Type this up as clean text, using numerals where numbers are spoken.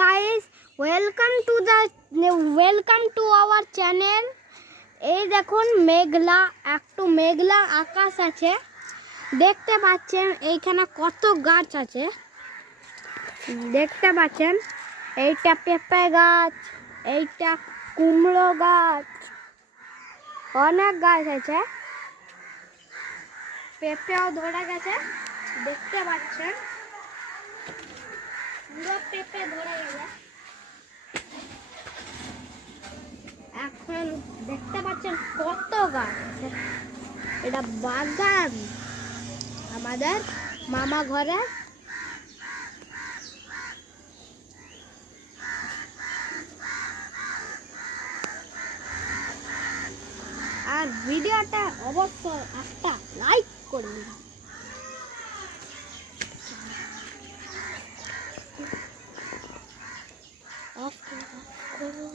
Guys, welcome to our channel. এই দেখুন একটু মেঘলা আকাশ আছে, দেখতে পাচ্ছেন এইখানে কত গাছ আছে, দেখতে পাচ্ছেন। এইটা পেঁপে গাছ, এইটা কুমড়ো গাছ, অনেক গাছ আছে। পেঁপেও ধরে গেছে, দেখতে পাচ্ছেন, পুরো পেঁপে ধরে গেছে। এখন দেখতে পাচ্ছেন কত গাছ আছে। এটা বাগান আমাদের মামা ঘরে। আর ভিডিওটা অবশ্যই একটা লাইক করবেন। অফ করো।